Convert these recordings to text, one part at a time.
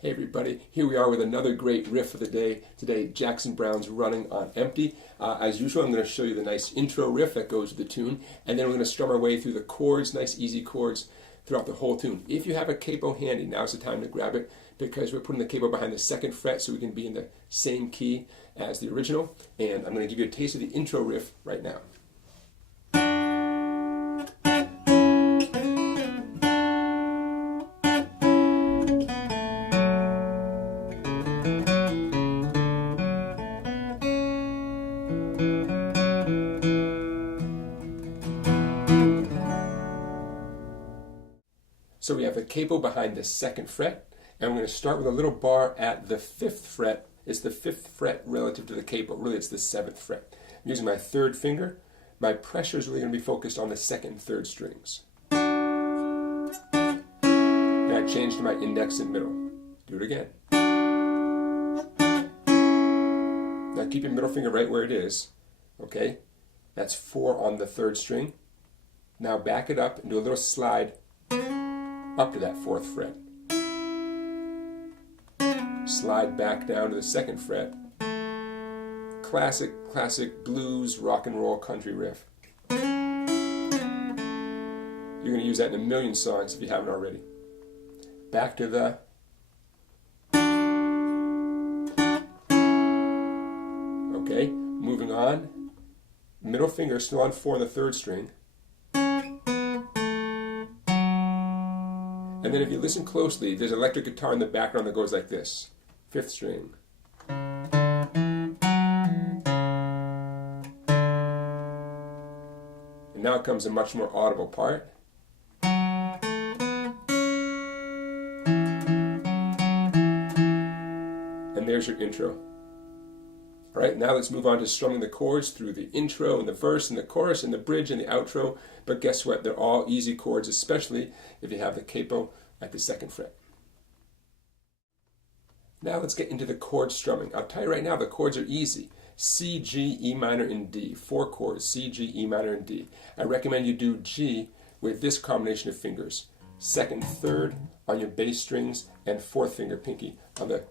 Hey everybody, here we are with another great riff of the day. Today, Jackson Browne's Running on Empty. As usual, I'm going to show you the nice intro riff that goes with the tune, and then we're going to strum our way through the chords, nice easy chords throughout the whole tune. If you have a capo handy, now's the time to grab it, because we're putting the capo behind the second fret so we can be in the same key as the original, and I'm going to give you a taste of the intro riff right now. So we have the capo behind the second fret, and we're going to start with a little bar at the 5th fret. It's the 5th fret relative to the capo. Really, it's the 7th fret. I'm using my third finger. My pressure is really going to be focused on the 2nd and 3rd strings. And I change to my index and middle. Do it again. Now keep your middle finger right where it is. Okay? That's 4 on the 3rd string. Now back it up and do a little slide up to that 4th fret. Slide back down to the 2nd fret. Classic blues, rock and roll, country riff. You're going to use that in a million songs if you haven't already. Back to the... Okay, moving on. Middle finger still on 4 on the 3rd string. And then if you listen closely, there's an electric guitar in the background that goes like this. 5th string. And now comes a much more audible part. And there's your intro. All right, now let's move on to strumming the chords through the intro and the verse and the chorus and the bridge and the outro. But guess what? They're all easy chords, especially if you have the capo at the 2nd fret. Now let's get into the chord strumming. I'll tell you right now, the chords are easy. C, G, E minor, and D. 4 chords, C, G, E minor, and D. I recommend you do G with this combination of fingers. 2nd, 3rd on your bass strings, and 4th finger pinky on the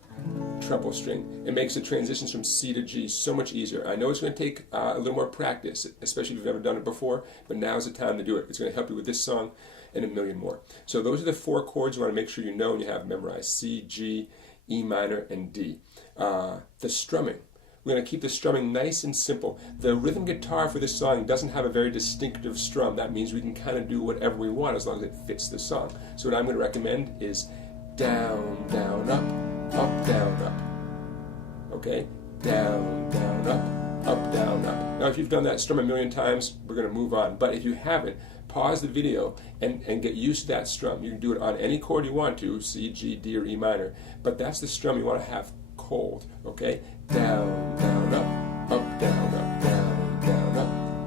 treble string. It makes the transitions from C to G so much easier. I know it's going to take a little more practice, especially if you've never done it before, but now's the time to do it. It's going to help you with this song and a million more. So those are the 4 chords you want to make sure you know and you have memorized. C, G, E minor, and D. The strumming. We're going to keep the strumming nice and simple. The rhythm guitar for this song doesn't have a very distinctive strum. That means we can kind of do whatever we want as long as it fits the song. So what I'm going to recommend is down, down, up, down, up. Okay? Down, down, up, down, up. Now if you've done that strum a million times, we're going to move on. But if you haven't, pause the video and get used to that strum. You can do it on any chord you want to, C, G, D, or E minor. But that's the strum you want to have cold. Okay? Down, down, up, down, up, down, down,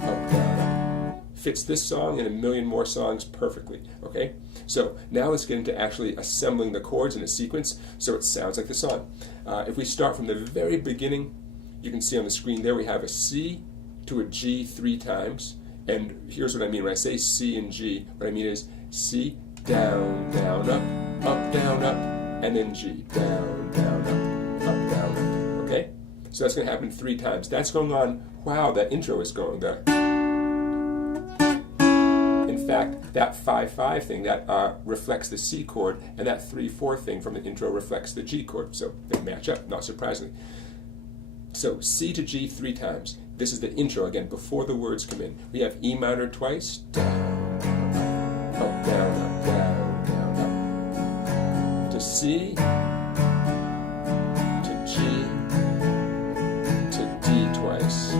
up, down, up. Fits this song and a million more songs perfectly. Okay? So now let's get into actually assembling the chords in a sequence so it sounds like the song. If we start from the very beginning, you can see on the screen there we have a C to a G 3 times. And here's what I mean when I say C and G. What I mean is C, down, down, up, down, up, and then G, down, down, up, down, up. Okay? So that's going to happen 3 times. That's going on while that intro is going. In fact, that 5-5 thing, that reflects the C chord, and that 3-4 thing from the intro reflects the G chord. So they match up, not surprisingly. So C to G 3 times. This is the intro again, before the words come in. We have E minor twice. Down, down, up, down, up, down, down, up. To C, to G, to D twice.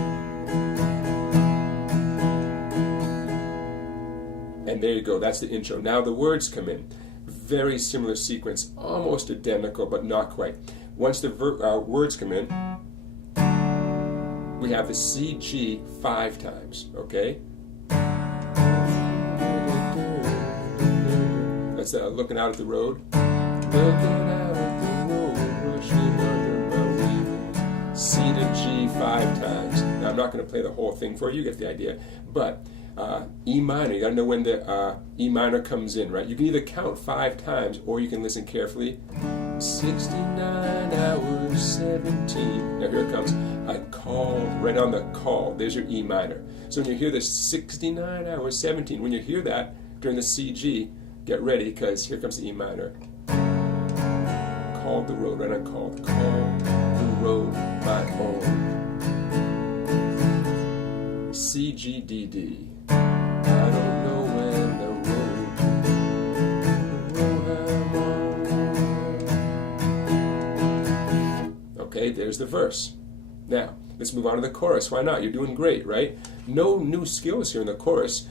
And there you go, that's the intro. Now the words come in. Very similar sequence, almost identical, but not quite. Once the words come in, we have the C, G 5 times, okay? That's looking out at the road. Looking out at the road, rushing under my wheels. C to G 5 times. Now I'm not going to play the whole thing for you, you get the idea. But E minor, you got to know when the E minor comes in, right? You can either count 5 times or you can listen carefully. 69 hours 17. Now here it comes. I called, right on the call. There's your E minor. So when you hear this 69 hours 17, when you hear that during the CG, get ready, because here comes the E minor. Called the road, right on called. Called the road my own. C, G, D, D. I don't know when the road I'm on. Okay, there's the verse. Now, let's move on to the chorus. Why not? You're doing great, right? No new skills here in the chorus.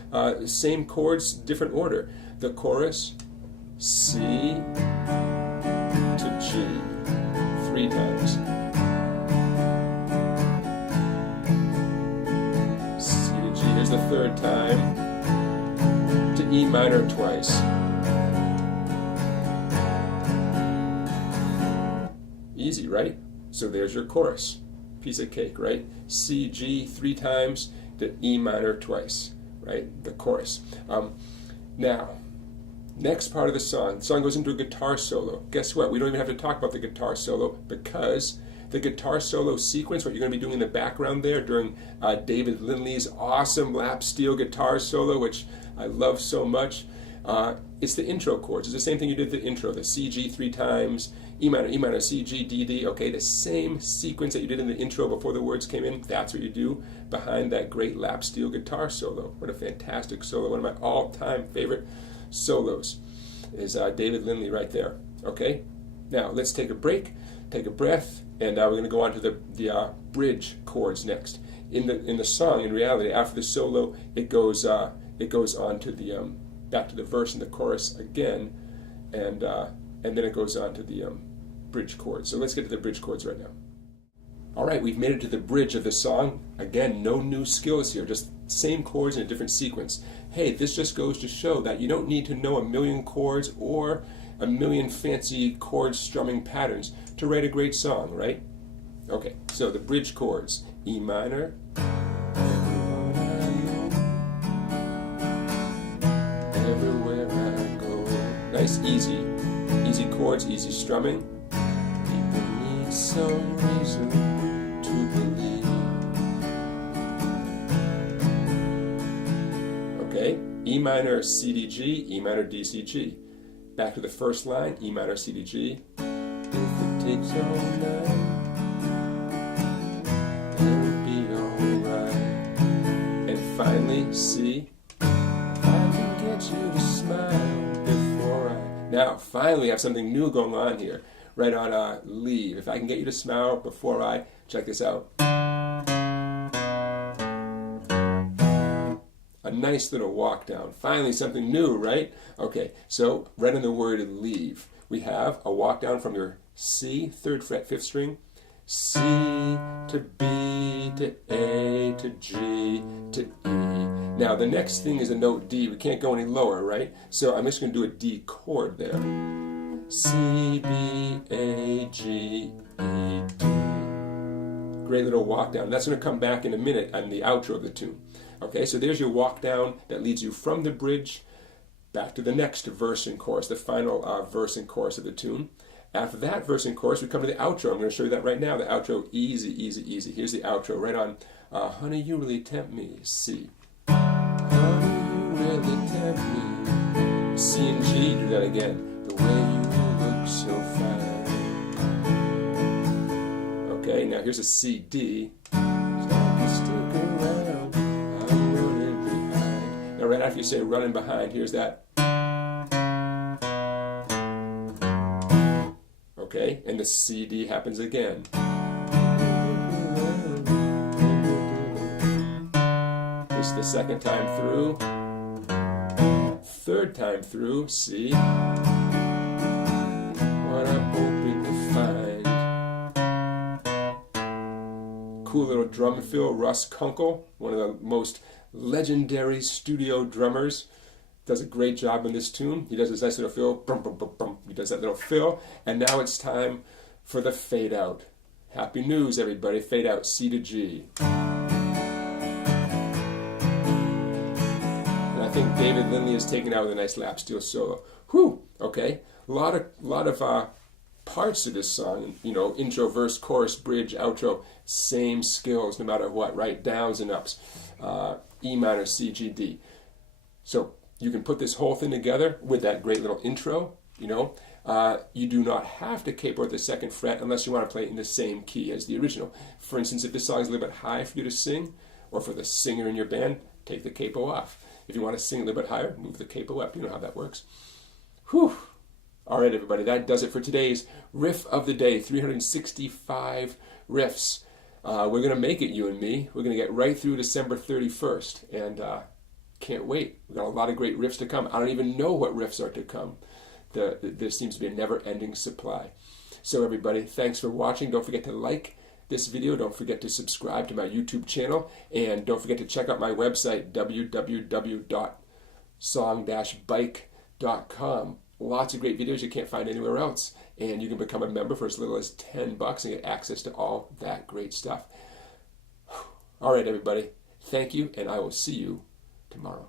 Same chords, different order. The chorus, C to G, 3 times. C to G, here's the 3rd time. To E minor twice. Easy, right? So there's your chorus. Piece of cake, right? C, G 3 times, to E minor twice, right? The chorus. Now, next part of the song goes into a guitar solo. Guess what? We don't even have to talk about the guitar solo, because the guitar solo sequence, what you're going to be doing in the background there during David Lindley's awesome lap steel guitar solo, which I love so much, it's the intro chords. It's the same thing you did the intro, the C, G 3 times, E minor, C, G, D, D. Okay, the same sequence that you did in the intro before the words came in, that's what you do behind that great lap steel guitar solo. What a fantastic solo. One of my all-time favorite solos is David Lindley right there. Okay, now let's take a break, take a breath, and we're going to go on to the bridge chords next. In the song, in reality, after the solo, it goes on to the back to the verse and the chorus again, and then it goes on to the bridge chords. So let's get to the bridge chords right now. All right, we've made it to the bridge of the song. Again, no new skills here, just same chords in a different sequence. Hey, this just goes to show that you don't need to know a million chords or a million fancy chord strumming patterns to write a great song, right? Okay, so the bridge chords. E minor. Everywhere I go. Nice, easy chords, easy strumming. People need some reason to believe. Okay, E minor, C, D, G, E minor, D, C, G. Back to the first line, E minor, C, D, G. If it takes all night, it'll be alright. And finally, C. I can get you to smile before I... Now, finally, we have something new going on here. Right on leave. If I can get you to smile before I... Check this out. A nice little walk down. Finally, something new, right? Okay, so right on the word leave, we have a walk down from your C, 3rd fret, 5th string, C to B to A to G to E. Now, the next thing is a note D. We can't go any lower, right? So I'm just going to do a D chord there. C, B, A, G, E, D. Great little walk down. That's going to come back in a minute on the outro of the tune. Okay, so there's your walk down that leads you from the bridge back to the next verse and chorus, the final verse and chorus of the tune. After that verse and chorus, we come to the outro. I'm going to show you that right now. The outro, easy, easy, easy. Here's the outro right on Honey, You Really Tempt Me, C. Honey, you really tempt me. C and G, do that again. The way you look so fine. Okay, now here's a C, D. Right after you say running behind, here's that. Okay, and the C, D happens again. This is the 2nd time through. 3rd time through, C. What I'm hoping to find. Cool little drum fill, Russ Kunkel, one of the most legendary studio drummers, does a great job in this tune. He does this nice little fill, brum, brum, brum, brum. He does that little fill, and now it's time for the fade out. Happy news, everybody. Fade out, C to G. And I think David Lindley is taken out with a nice lap steel solo. Whew. Okay. A lot of parts to this song, you know, intro, verse, chorus, bridge, outro, same skills no matter what, right? Downs and ups, E minor, C, G, D. So you can put this whole thing together with that great little intro, you know. You do not have to capo at the 2nd fret unless you want to play it in the same key as the original. For instance, if this song is a little bit high for you to sing, or for the singer in your band, take the capo off. If you want to sing a little bit higher, move the capo up. You know how that works. Whew. All right, everybody, that does it for today's Riff of the Day, 365 riffs. We're going to make it, you and me. We're going to get right through December 31st, and can't wait. We've got a lot of great riffs to come. I don't even know what riffs are to come. There seems to be a never-ending supply. So everybody, thanks for watching. Don't forget to like this video. Don't forget to subscribe to my YouTube channel. And don't forget to check out my website, www.song-bike.com. Lots of great videos you can't find anywhere else. And you can become a member for as little as $10 and get access to all that great stuff. All right, everybody. Thank you, and I will see you tomorrow.